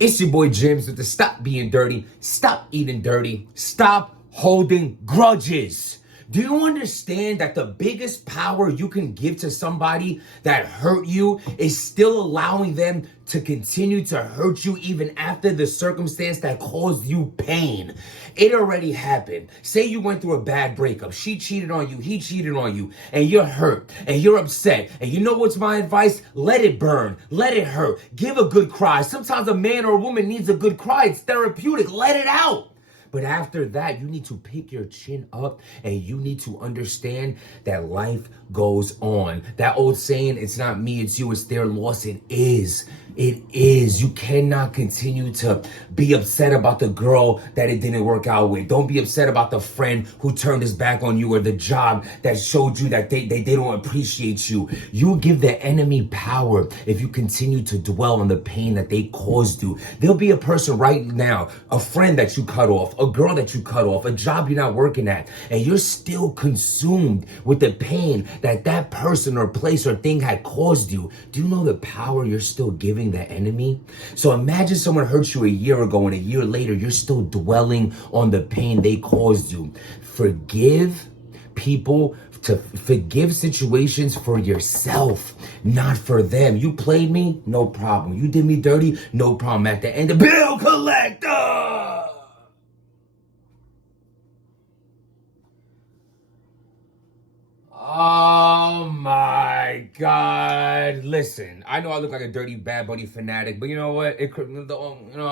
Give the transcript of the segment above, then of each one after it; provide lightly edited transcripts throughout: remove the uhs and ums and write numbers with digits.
It's your boy James with the Stop Being Dirty, Stop Eating Dirty, Stop Holding Grudges. Do you understand that the biggest power you can give to somebody that hurt you is still allowing them to continue to hurt you even after the circumstance that caused you pain? It already happened. Say you went through a bad breakup. She cheated on you, he cheated on you, and you're hurt, and you're upset. And you know what's my advice? Let it burn. Let it hurt. Give a good cry. Sometimes a man or a woman needs a good cry. It's therapeutic. Let it out. But after that, you need to pick your chin up and you need to understand that life goes on. That old saying, it's not me, it's you, it's their loss. It is. It is. You cannot continue to be upset about the girl that it didn't work out with. Don't be upset about the friend who turned his back on you or the job that showed you that they don't appreciate you. You give the enemy power if you continue to dwell on the pain that they caused you. There'll be a person right now, a friend that you cut off, a girl that you cut off, a job you're not working at, and you're still consumed with the pain that that person or place or thing had caused you. Do you know the power you're still giving the enemy? So imagine someone hurt you a year ago and a year later you're still dwelling on the pain they caused you. Forgive people, to forgive situations for yourself, not for them. You played me, no problem. You did me dirty, no problem. At the end, the bill collector. Oh my God! Listen, I know I look like a dirty Bad Bunny fanatic, but you know what? It could, I don't know.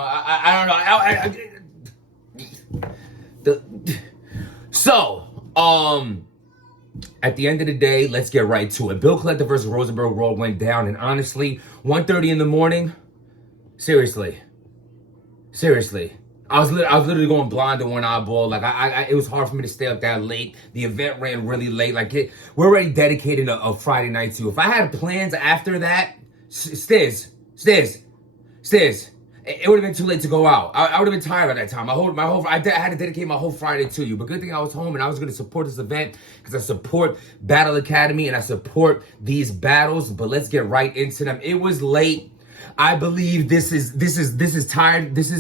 At the end of the day, let's get right to it. Bill Collector versus Rosenberg Raw went down, and honestly, 1:30 in the morning. Seriously. I was literally going blind to one eyeball. Like it was hard for me to stay up that late. The event ran really late. We're already dedicated a Friday night too. If I had plans after that, Stiz, it would have been too late to go out. I would have been tired by that time. I had to dedicate my whole Friday to you. But good thing I was home and I was going to support this event because I support Battle Academy and I support these battles. But let's get right into them. It was late. I believe this is tired. This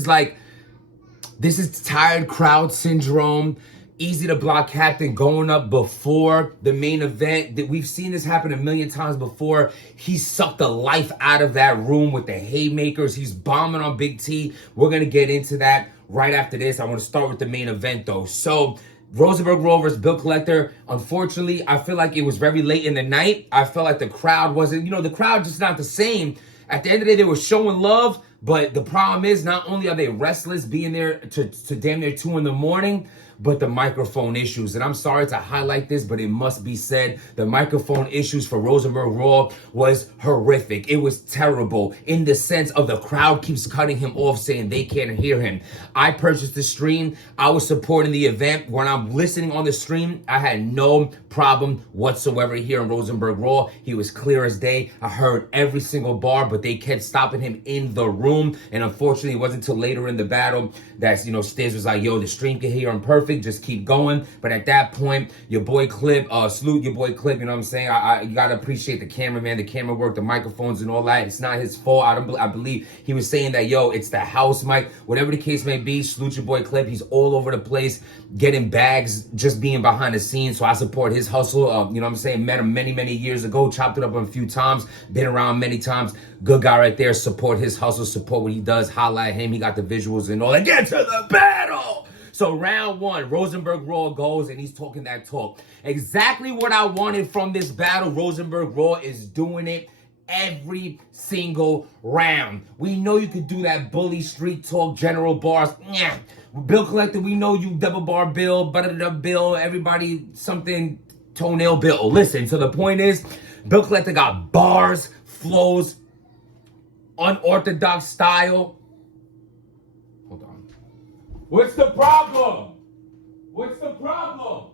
is tired crowd syndrome. Easy to block captain going up before the main event. We've seen this happen a million times before. He sucked the life out of that room with the haymakers. He's bombing on Big T. We're going to get into that right after this. I want to start with the main event though. So Rosenberg Raw versus Bill Collector. Unfortunately, I feel like it was very late in the night. I felt like the crowd wasn't, the crowd just not the same. At the end of the day, they were showing love, but the problem is not only are they restless being there to damn near 2 in the morning, but the microphone issues. And I'm sorry to highlight this, but it must be said. The microphone issues for Rosenberg Raw was horrific. It was terrible in the sense of the crowd keeps cutting him off saying they can't hear him. I purchased the stream. I was supporting the event. When I'm listening on the stream, I had no problem whatsoever hearing Rosenberg Raw. He was clear as day. I heard every single bar, but they kept stopping him in the room. And unfortunately, it wasn't until later in the battle that, Stiz was like, yo, the stream can hear him perfect. Just keep going. But at that point, your boy Clip, salute your boy Clip, you know what I'm saying? You gotta appreciate the cameraman, the camera work, the microphones and all that. It's not his fault. I believe he was saying that, yo, it's the house mic. Whatever the case may be, salute your boy Clip. He's all over the place, getting bags, just being behind the scenes. So I support his hustle. You know what I'm saying? Met him many, many years ago, chopped it up a few times, been around many times. Good guy right there. Support his hustle, support what he does, highlight him. He got the visuals and all that. Get to the battle! So round 1, Rosenberg Raw goes and he's talking that talk. Exactly what I wanted from this battle. Rosenberg Raw is doing it every single round. We know you could do that bully street talk, general bars. Yeah. Bill Collector, we know you double bar Bill, butter Bill, everybody something toenail Bill. Listen, so the point is, Bill Collector got bars, flows, unorthodox style. Hold on. What's the problem? What's the problem?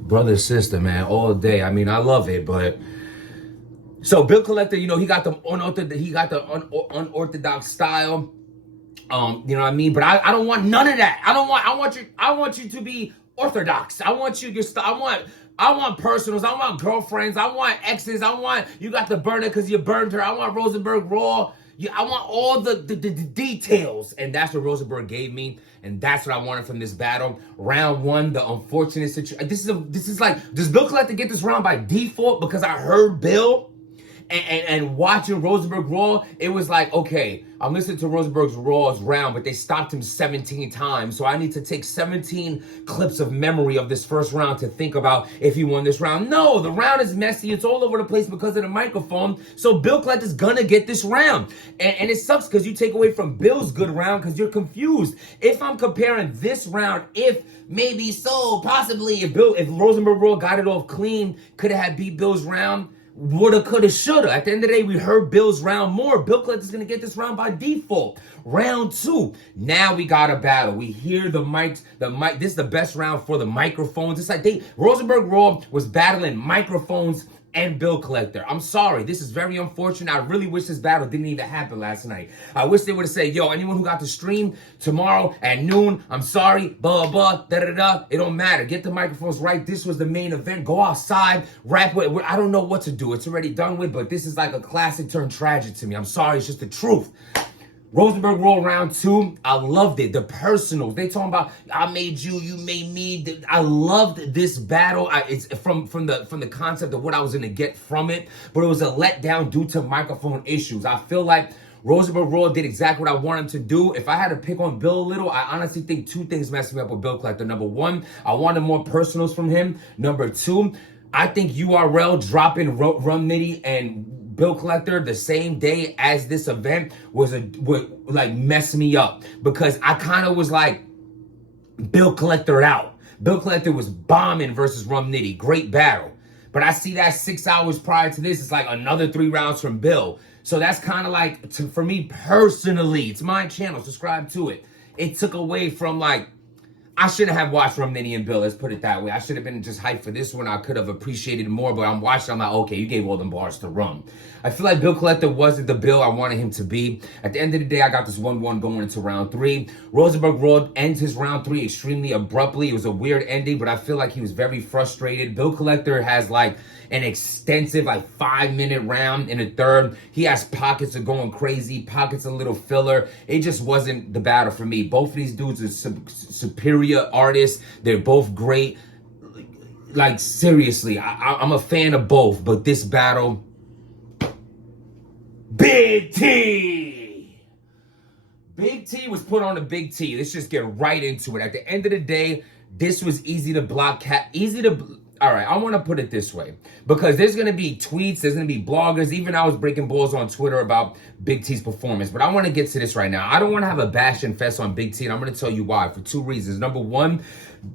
Brother, sister, man, all day. I mean, I love it, but so Bill Collector, he got the unorthodox style. You know what I mean? But I don't want none of that. I want you to be orthodox. I want you I want I want personals. I want girlfriends. I want exes. I want you got the burner because you burned her. I want Rosenberg Raw. I want all the details. And that's what Rosenberg gave me. And that's what I wanted from this battle. Round one, the unfortunate situation. This is like, does Bill Collector get this round by default because I heard Bill? And watching Rosenberg Raw, it was like, okay, I'm listening to Rosenberg's Raw's round, but they stopped him 17 times. So I need to take 17 clips of memory of this first round to think about if he won this round. No, the round is messy. It's all over the place because of the microphone. So Bill Collector's gonna get this round. And it sucks because you take away from Bill's good round because you're confused. If I'm comparing this round, if maybe so, possibly, if Rosenberg Raw got it off clean, could have had beat Bill's round, woulda, coulda, shoulda. At the end of the day, we heard Bill's round more. Bill Collector's gonna get this round by default. Round two. Now we got a battle. We hear the mics. This is the best round for the microphones. It's like Rosenberg Raw was battling microphones and Bill Collector. I'm sorry. This is very unfortunate. I really wish this battle didn't even happen last night. I wish they would have said, yo, anyone who got to stream tomorrow at noon, I'm sorry, blah, blah, da-da-da. It don't matter. Get the microphones right. This was the main event. Go outside, rap with. I don't know what to do. It's already done with, but this is like a classic turned tragic to me. I'm sorry. It's just the truth. Rosenberg Raw round two, I loved it. The personals, they talking about I made you, you made me. I loved this battle. It's from the concept of what I was gonna get from it, but it was a letdown due to microphone issues. I feel like Rosenberg Raw did exactly what I wanted him to do. If I had to pick on Bill a little, I honestly think two things messed me up with Bill Collector. Number one, I wanted more personals from him. Number two, I think URL dropping Rum Nitty and Bill Collector the same day as this event would like mess me up because I kind of was like Bill Collector out. Bill Collector was bombing versus Rum Nitty. Great battle. But I see that 6 hours prior to this, it's like another 3 rounds from Bill. So that's kind of like, for me personally, it's my channel, subscribe to it. It took away from like, I shouldn't have watched Rum Nitty and Bill, let's put it that way. I should have been just hyped for this one. I could have appreciated it more, but I'm watching, I'm like, okay, you gave all them bars to Rum. I feel like Bill Collector wasn't the Bill I wanted him to be. At the end of the day, I got this 1-1 going into round 3. Rosenberg Raw ends his round 3 extremely abruptly. It was a weird ending, but I feel like he was very frustrated. Bill Collector has like an extensive like 5-minute round in the third. He has pockets of going crazy, pockets of little filler. It just wasn't the battle for me. Both of these dudes are superior artists. They're both great. Like seriously, I'm a fan of both, but this battle, Big T was put on the Big T. Let's just get right into it. At the end of the day, this was easy to block. All right, I want to put it this way, because there's going to be tweets, there's going to be bloggers, even I was breaking balls on Twitter about Big T's performance, but I want to get to this right now. I don't want to have a bash and fest on Big T, and I'm going to tell you why, for 2 reasons. Number one,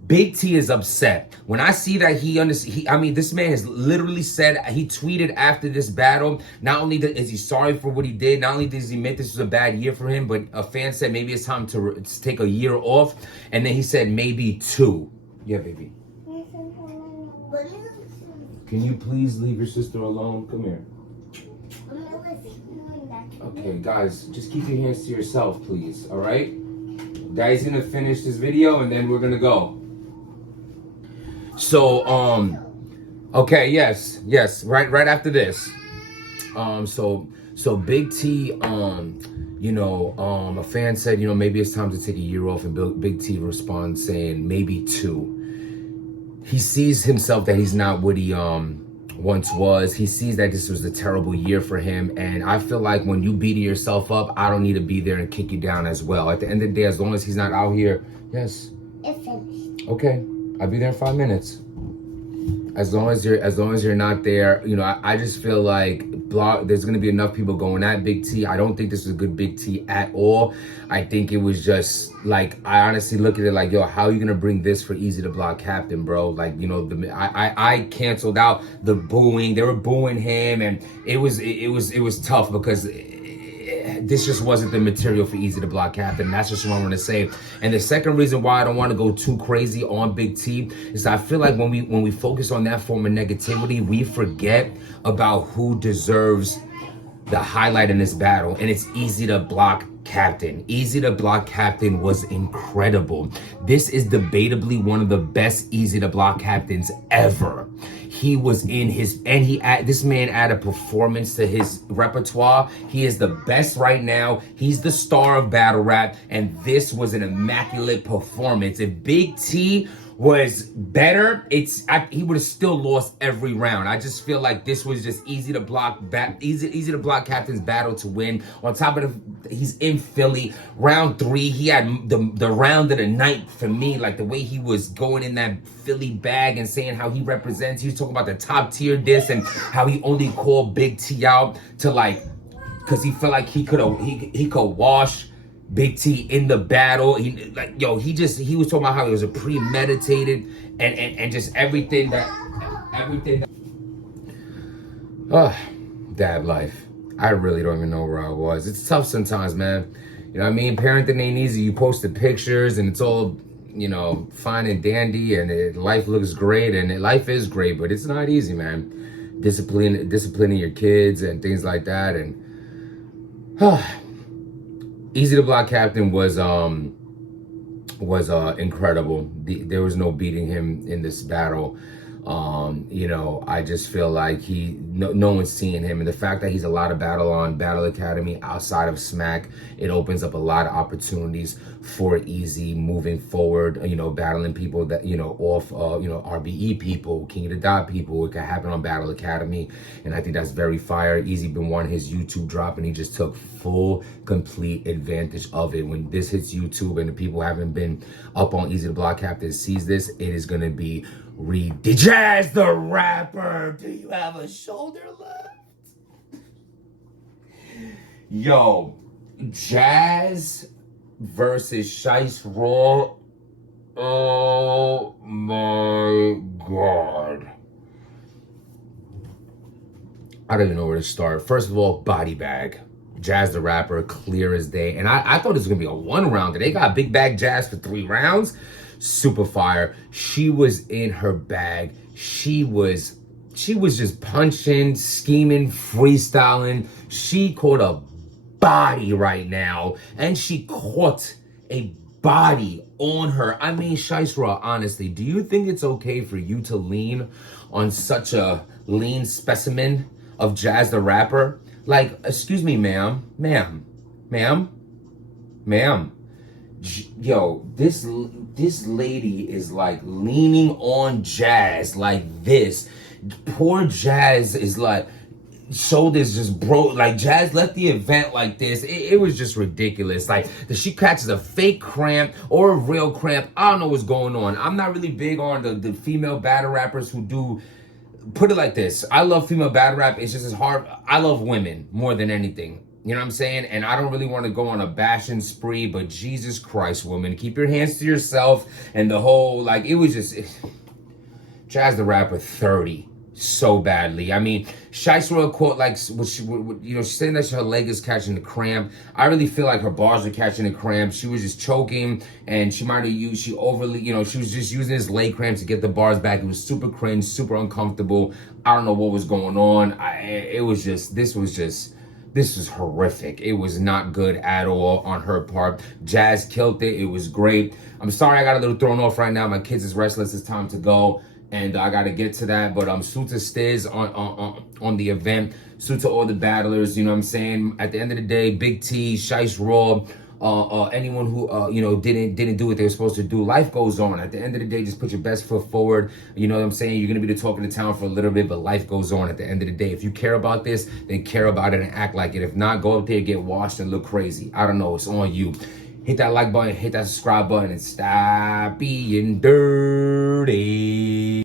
Big T is upset. When I see that this man has literally said, he tweeted after this battle, not only is he sorry for what he did, not only does he admit this was a bad year for him, but a fan said maybe it's time to take a year off, and then he said maybe 2. Yeah, baby. Can you please leave your sister alone? Come here. Okay, guys, just keep your hands to yourself, please, all right? Daddy's gonna finish this video, and then we're gonna go. So, okay, yes, right after this. So Big T, a fan said, maybe it's time to take a year off, and Big T responds saying maybe 2. He sees himself that he's not what he once was. He sees that this was a terrible year for him. And I feel like when you beating yourself up, I don't need to be there and kick you down as well. At the end of the day, as long as he's not out here, yes. It's finished. Okay, I'll be there in 5 minutes. As long as you're not there, I just feel like there's gonna be enough people going at Big T. I don't think this was a good Big T at all. I think it was just like, I honestly look at it like, yo, how are you gonna bring this for Easy to Block Captain, bro? Like, I canceled out the booing. They were booing him, and it was tough because this just wasn't the material for Easy to Block Captain. That's just what I'm gonna say. And the second reason why I don't want to go too crazy on Big T is I feel like when we focus on that form of negativity, we forget about who deserves the highlight in this battle, and it's Easy to Block Captain. Easy to Block Captain was incredible. This is debatably one of the best Easy to Block Captains ever. He was in his, and this man added performance to his repertoire. He is the best right now. He's the star of battle rap, and this was an immaculate performance. If Big T was better, he would have still lost every round. I just feel like this was just easy to block Captain's battle to win. On top of he's in Philly. Round 3, he had the round of the night for me. Like the way he was going in that Philly bag and saying how he represents. He was talking about the top tier diss and how he only called Big T out to like, because he felt like he could wash Big T in the battle. He was talking about how it was a premeditated and just everything that dad life. I really don't even know where I was. It's tough sometimes, man. You know what I mean? Parenting ain't easy. You post the pictures and it's all, you know, fine and dandy and life looks great and life is great, but it's not easy, man. Disciplining your kids and things like that. And Easy to Block Captain was incredible. There was no beating him in this battle. You know, I just feel like no one's seeing him, and the fact that he's a lot of battle on Battle Academy outside of Smack, it opens up a lot of opportunities for Easy moving forward. You know, battling people that, you know, off you know, RBE people, King of the Dot people. It could happen on Battle Academy, and I think that's very fire. Easy been wanting his YouTube drop, and he just took full, complete advantage of it. When this hits YouTube and the people haven't been up on Easy to Block Captain sees this, it is gonna be Jazz the Rapper. Do you have a shoulder left? Yo, Jazz versus Scheiss Raw. Oh my God. I don't even know where to start. First of all, body bag. Jazz the Rapper, clear as day. And I thought it was gonna be a 1-rounder. They got big bag Jazz for 3 rounds. Super fire. She was in her bag. She was just punching, scheming, freestyling. She caught a body right now, and she caught a body on her. I mean, Scheiss Raw, honestly, do you think it's okay for you to lean on such a lean specimen of Jazz the Rapper? Like, excuse me, ma'am. Yo, this lady is like leaning on Jazz like this. Poor Jazz is like, shoulders just broke. Like, Jazz left the event like this. It was just ridiculous. Like, she catches a fake cramp or a real cramp. I don't know what's going on. I'm not really big on the female battle rappers who do. Put it like this. I love female battle rap. It's just as hard. I love women more than anything. You know what I'm saying? And I don't really want to go on a bashing spree, but Jesus Christ, woman, keep your hands to yourself. And the whole, like, it was just, Jazz the Rapper 30 so badly. I mean, Scheiss Raw quote, like, you know, she's saying that her leg is catching the cramp. I really feel like her bars are catching the cramp. She was just choking, and she might have used, she was just using his leg cramp to get the bars back. It was super cringe, super uncomfortable. I don't know what was going on. This was horrific. It was not good at all on her part. Jazz killed it. It was great. I'm sorry I got a little thrown off right now. My kids is restless. It's time to go. And I got to get to that. But salute to Stiz on the event. Salute to all the battlers. You know what I'm saying? At the end of the day, Big T, Scheiss Raw, anyone who you know didn't do what they were supposed to do. Life goes on. At the end of the day, just put your best foot forward. You know what I'm saying? You're gonna be the talk of the town for a little bit, but life goes on. At the end of the day, if you care about this, then care about it and act like it. If not, go up there, get washed, and look crazy. I don't know. It's on you. Hit that like button, hit that subscribe button, and stop being dirty.